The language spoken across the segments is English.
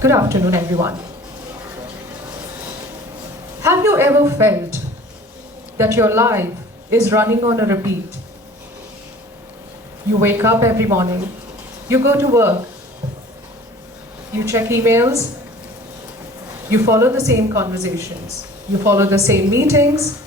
Good afternoon, everyone. Have you ever felt that your life is running on a repeat? You wake up every morning, you go to work, you check emails, you follow the same conversations, you follow the same meetings,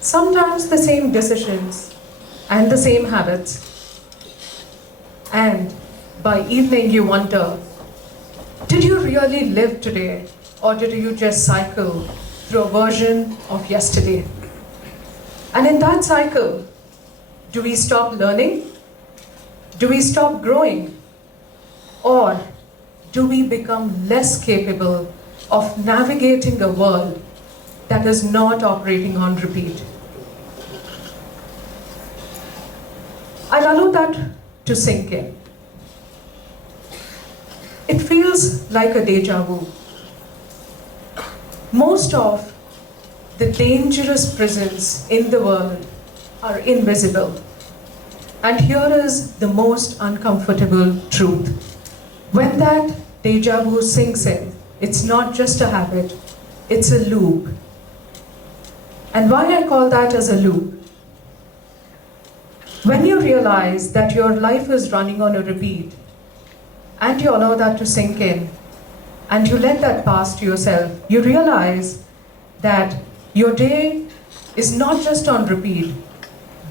sometimes the same decisions and the same habits. And by evening you wonder, did you really live today, or did you just cycle through a version of yesterday? And in that cycle, do we stop learning? Do we stop growing? Or do we become less capable of navigating a world that is not operating on repeat? I'll allow that to sink in. It feels like a deja vu. Most of the dangerous prisons in the world are invisible. And here is the most uncomfortable truth. When that deja vu sinks in, it's not just a habit, it's a loop. And why I call that as a loop? When you realize that your life is running on a repeat, and you allow that to sink in, and you let that pass to yourself, you realize that your day is not just on repeat,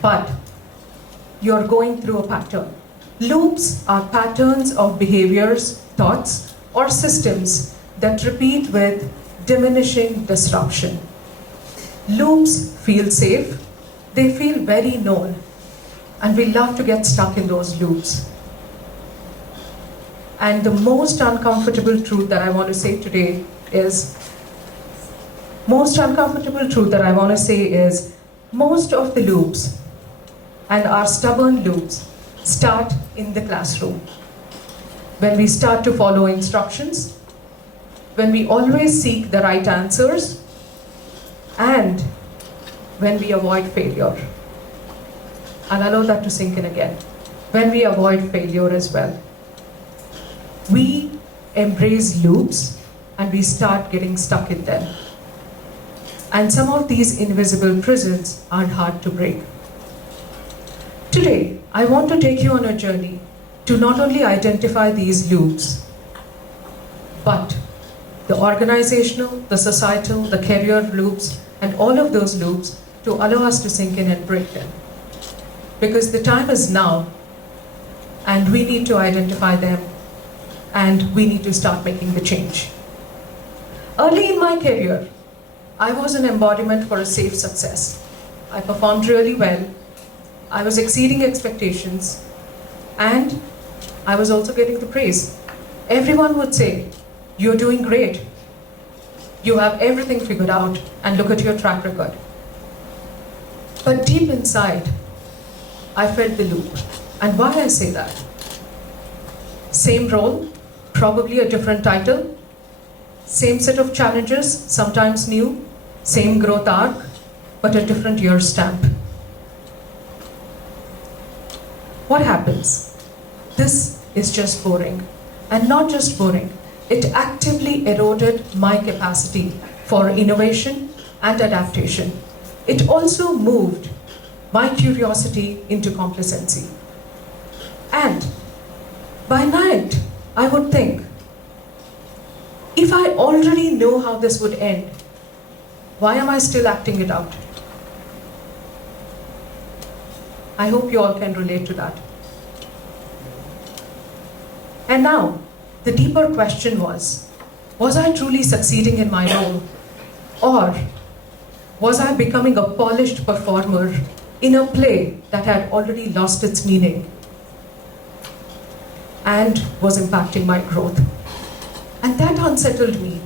but you're going through a pattern. Loops are patterns of behaviors, thoughts, or systems that repeat with diminishing disruption. Loops feel safe, they feel very known, and we love to get stuck in those loops. And the most uncomfortable truth that I want to say today is, most of the loops and our stubborn loops start in the classroom. When we start to follow instructions, when we always seek the right answers, and when we avoid failure. I'll allow that to sink in again. When we avoid failure as well. We embrace loops and we start getting stuck in them. And some of these invisible prisons aren't hard to break. Today, I want to take you on a journey to not only identify these loops, but the organizational, the societal, the career loops, and all of those loops to allow us to sink in and break them. Because the time is now, and we need to identify them, and we need to start making the change. Early in my career, I was an embodiment for a safe success. I performed really well, I was exceeding expectations, and I was also getting the praise. Everyone would say, "You're doing great. You have everything figured out, and look at your track record." But deep inside, I felt the loop. And why I say that? Same role, probably a different title, same set of challenges, sometimes new, same growth arc, but a different year stamp. What happens? This is just boring. And not just boring, it actively eroded my capacity for innovation and adaptation. It also moved my curiosity into complacency. And by night, I would think, if I already know how this would end, why am I still acting it out? I hope you all can relate to that. And now, the deeper question was I truly succeeding in my role? Or was I becoming a polished performer in a play that had already lost its meaning and was impacting my growth? And that unsettled me.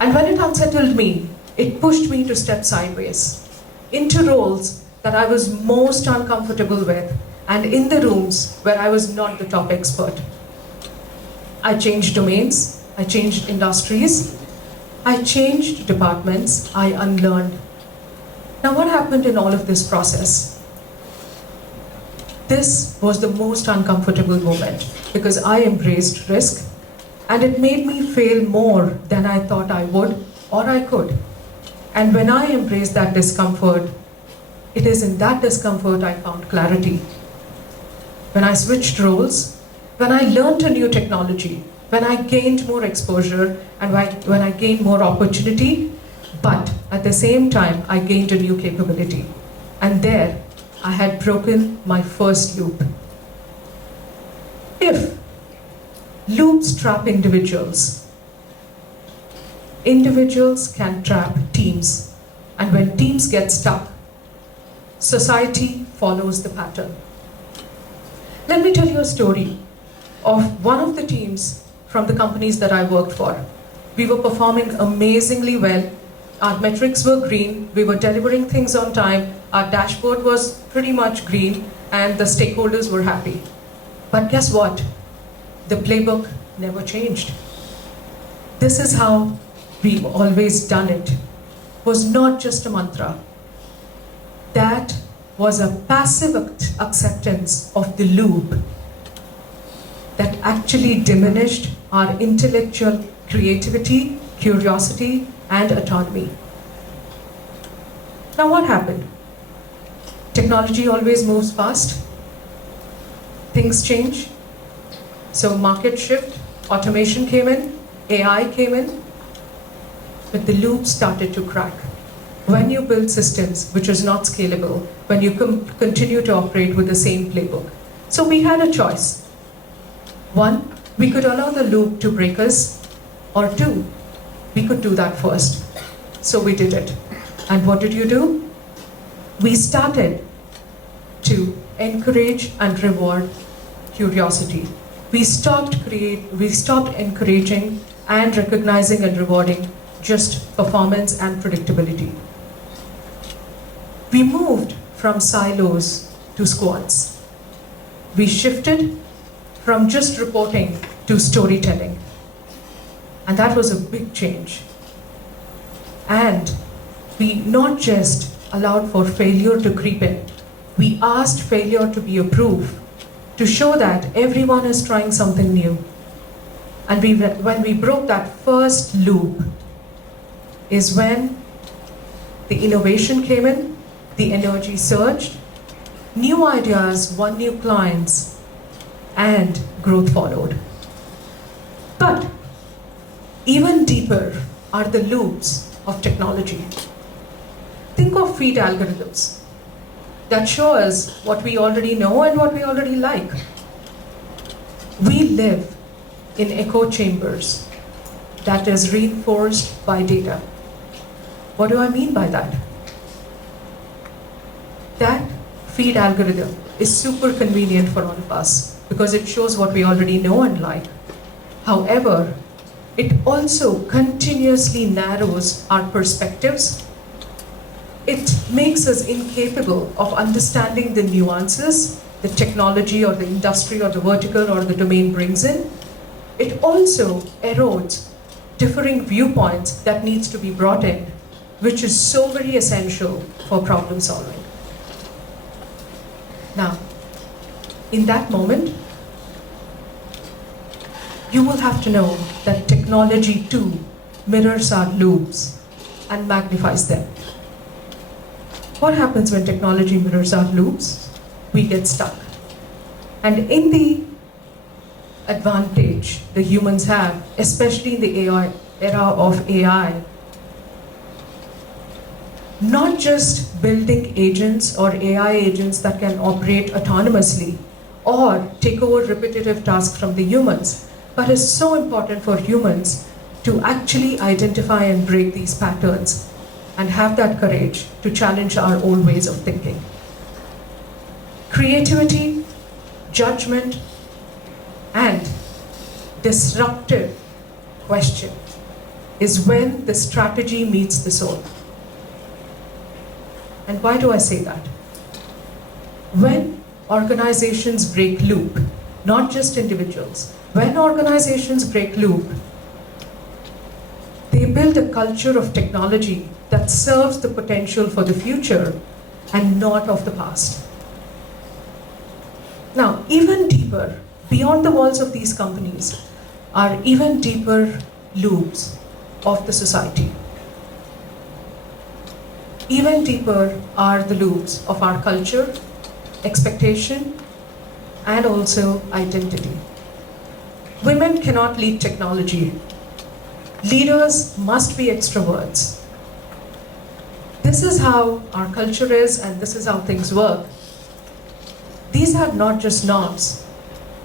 And when it unsettled me, it pushed me to step sideways into roles that I was most uncomfortable with, and in the rooms where I was not the top expert. I changed domains, I changed industries, I changed departments, I unlearned. Now what happened in all of this process? This was the most uncomfortable moment because I embraced risk, And it made me fail more than I thought I would or I could. And when I embraced that discomfort, it is in that discomfort I found clarity. When I switched roles, when I learned a new technology, when I gained more exposure, and when I gained more opportunity, but at the same time, I gained a new capability. And there, I had broken my first loop. If loops trap individuals, individuals can trap teams. And when teams get stuck, society follows the pattern. Let me tell you a story of one of the teams from the companies that I worked for. We were performing amazingly well. Our metrics were green. We were delivering things on time. Our dashboard was pretty much green, and the stakeholders were happy. But guess what? The playbook never changed. This is how we've always done it. It was not just a mantra. That was a passive acceptance of the loop that actually diminished our intellectual creativity, curiosity, and autonomy. Now what happened? Technology always moves fast. Things change. So market shift, automation came in, AI came in, but the loop started to crack. When you build systems which is not scalable, when you continue to operate with the same playbook. So we had a choice. One, we could allow the loop to break us, or two, we could do that first. So we did it. And what did you do? We started to encourage and reward curiosity. We stopped encouraging and recognizing and rewarding just performance and predictability. We moved from silos to squads. We shifted from just reporting to storytelling. And that was a big change. And we not just allowed for failure to creep in, we asked failure to be a proof, to show that everyone is trying something new. And when we broke that first loop is when the innovation came in, the energy surged, new ideas won new clients, and growth followed. But even deeper are the loops of technology. Think of feed algorithms that show us what we already know and what we already like. We live in echo chambers that is reinforced by data. What do I mean by that? That feed algorithm is super convenient for all of us because it shows what we already know and like. However, it also continuously narrows our perspectives. It makes us incapable of understanding the nuances the technology or the industry or the vertical or the domain brings in. It also erodes differing viewpoints that needs to be brought in, which is so very essential for problem solving. Now, in that moment, you will have to know that technology too mirrors our loops and magnifies them. What happens when technology mirrors our loops? We get stuck. And in the advantage the humans have, especially in the era of AI, not just building agents or AI agents that can operate autonomously or take over repetitive tasks from the humans, but it's so important for humans to actually identify and break these patterns and have that courage to challenge our old ways of thinking. Creativity, judgment, and disruptive question is when the strategy meets the soul. And why do I say that? When organizations break loop, not just individuals, when organizations break loop, they build a culture of technology that serves the potential for the future and not of the past. Now, even deeper, beyond the walls of these companies, are even deeper loops of the society. Even deeper are the loops of our culture, expectation, and also identity. Women cannot lead technology. Leaders must be extroverts. This is how our culture is, and this is how things work. These are not just norms,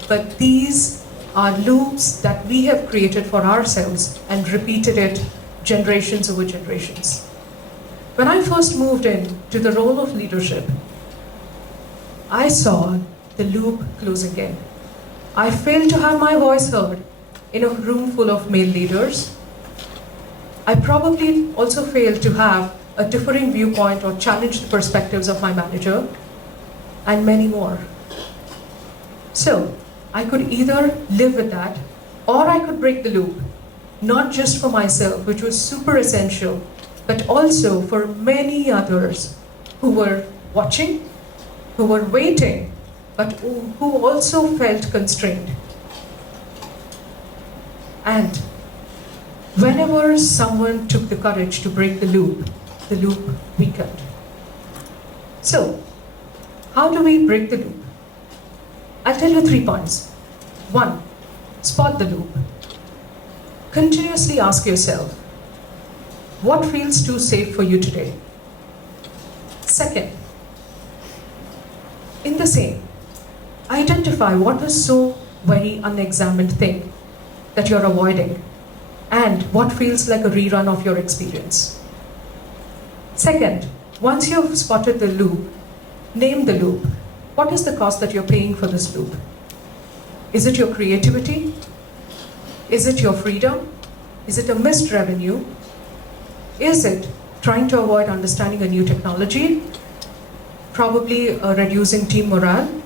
but these are loops that we have created for ourselves and repeated it generations over generations. When I first moved into the role of leadership, I saw the loop closing in. I failed to have my voice heard in a room full of male leaders. I probably also failed to have a differing viewpoint or challenge the perspectives of my manager, and many more. So, I could either live with that, or I could break the loop, not just for myself, which was super essential, but also for many others who were watching, who were waiting, but who also felt constrained. And whenever someone took the courage to break the loop weakened. So, how do we break the loop? I'll tell you 3 points. 1, spot the loop. Continuously ask yourself, what feels too safe for you today? Second, in the same, identify what is so very unexamined thing that you're avoiding and what feels like a rerun of your experience. Second, once you've spotted the loop, name the loop. What is the cost that you're paying for this loop? Is it your creativity? Is it your freedom? Is it a missed revenue? Is it trying to avoid understanding a new technology? Probably reducing team morale?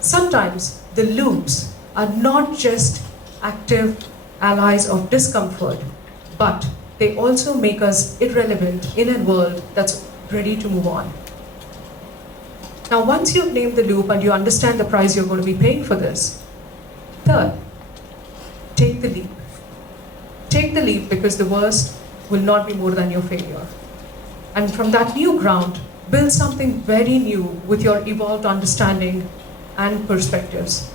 Sometimes the loops are not just active allies of discomfort, but they also make us irrelevant in a world that's ready to move on. Now, once you've named the loop and you understand the price you're going to be paying for this, third, take the leap. Take the leap, because the worst will not be more than your failure. And from that new ground, build something very new with your evolved understanding and perspectives,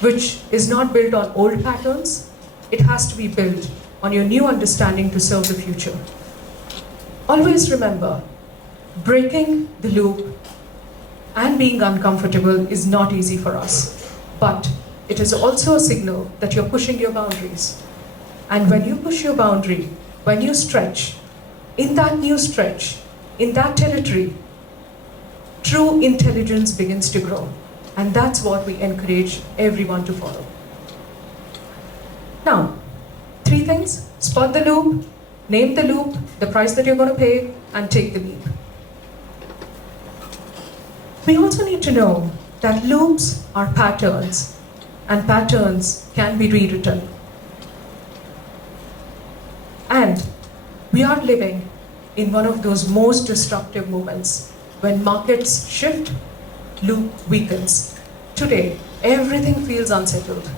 which is not built on old patterns. It has to be built on your new understanding to serve the future. Always remember, breaking the loop and being uncomfortable is not easy for us, but it is also a signal that you're pushing your boundaries. And when you push your boundary, when you stretch, in that new stretch, in that territory, true intelligence begins to grow. And that's what we encourage everyone to follow. Now, 3 things: spot the loop, name the loop, the price that you're going to pay, and take the leap. We also need to know that loops are patterns, and patterns can be rewritten. And we are living in one of those most disruptive moments. When markets shift, loop weakens. Today, everything feels unsettled.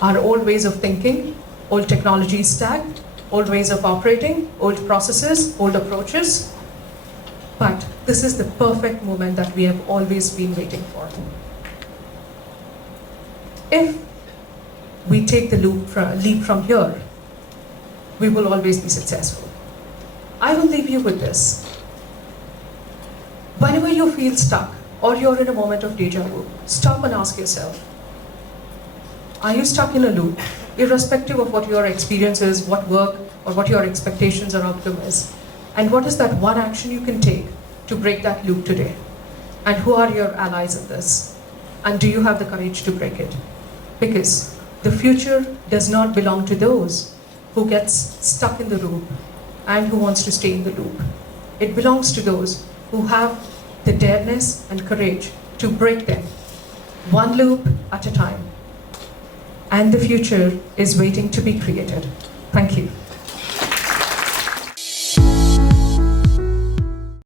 Our old ways of thinking, old technologies stacked, old ways of operating, old processes, old approaches. But this is the perfect moment that we have always been waiting for. If we take the leap from here, we will always be successful. I will leave you with this. Whenever you feel stuck or you're in a moment of deja vu, stop and ask yourself, are you stuck in a loop, irrespective of what your experience is, what work, or what your expectations or outcome is? And what is that one action you can take to break that loop today? And who are your allies in this? And do you have the courage to break it? Because the future does not belong to those who gets stuck in the loop and who wants to stay in the loop. It belongs to those who have the dareness and courage to break them, one loop at a time. And the future is waiting to be created. Thank you.